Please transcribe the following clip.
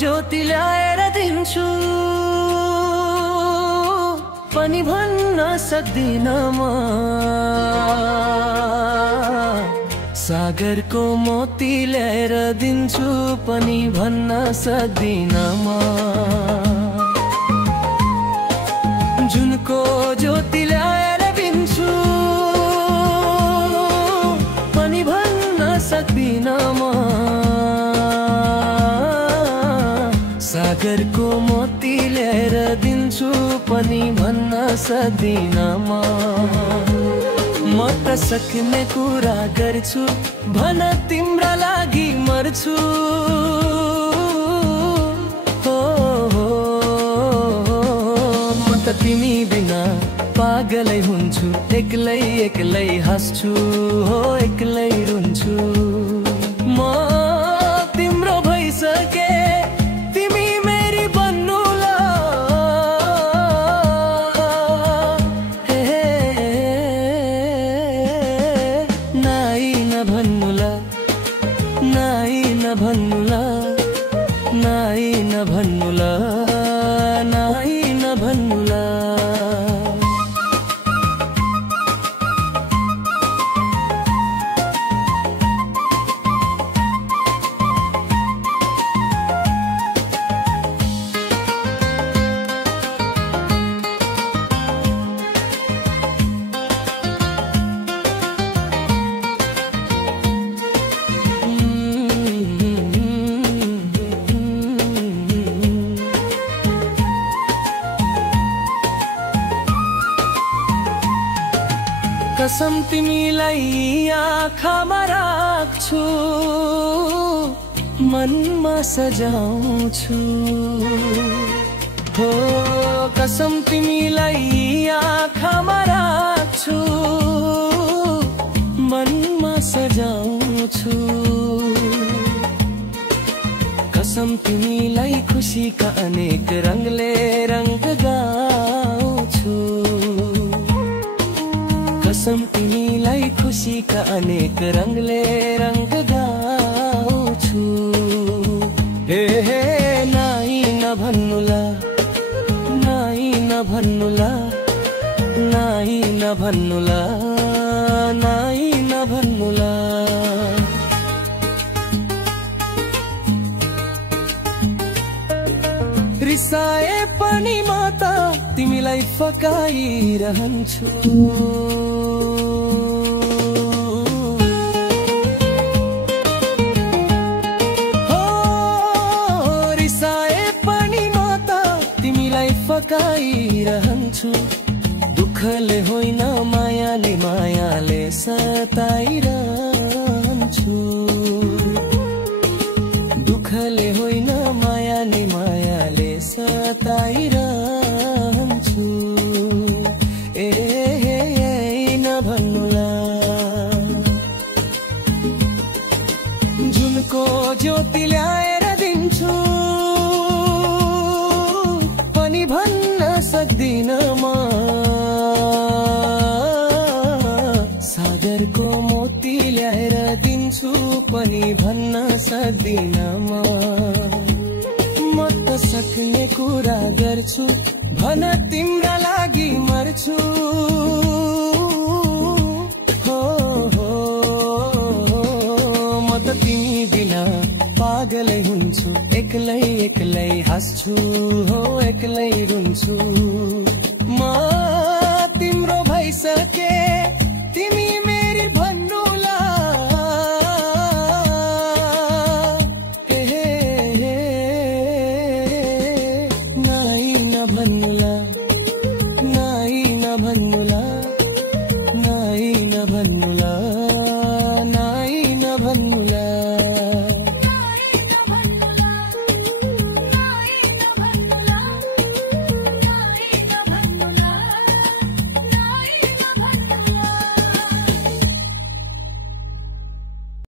ज्योति ल्याएर दिन्छु पनि भन्न सक्दिन म सागरको मोती ल्याएर दिन्छु पनि भन्न सक्दिन म जुनको ज्योति ल्याएर दिन्छु पनि भन्न सक्दिन म सागरको मोती ल्याएर दिन्छु पनि भन्न सक्दिन म त सक्ने कुरा गर्छु भन तिम्रा लागि मर्छु हो म त तिमी बिना पागलै हुन्छु एक्लै एक्लै हाँस्छु हो एक्लै रुन्छु म तिम्रो भइसके भन्नुला नाइ नभन्नुला नाइ नभन्नुला कसम तिमीलाई आँखामा राख्छु मनमा सजाउँछु हो कसम तिमीलाई आँखामा राख्छु मनमा सजाउँछु कसम तिमीलाई खुसीका अनेक रङले रङ गाउँछु कसम तिमीलाई खुसीका अनेक रङले रङ गाउँछु हे हे नाइ नभन्नुला नाइ नभन्नुला नाइ नभन्नुला नाइ नभन्नुला रिसाए पनि म त तिमीलाई फकाइरहन्छु हो रिसाए पनि म त तिमीलाई फकाइरहन्छु दुःखले होइन मायाले मायाले सताइरहन्छु दुःखले होइन मायाले मायाले सताइरहन्छु ए नभन्नुला जुनको ज्योति ल्याएर दिन्छु पनि भन्न सक्दिन म सागरको मोती ल्याएर दिन्छु पनि भन्न सक्दिन म त सक्ने कुरा गर्छु भन तिम्रा लागि मर्छु हो म त तिमी बिना पागलै हुन्छु एक्लै एक्लै हाँस्छु हो एक्लै रुन्छु म तिम्रो भइसके तिमी मेरी भन्नुला भन्नुलाई।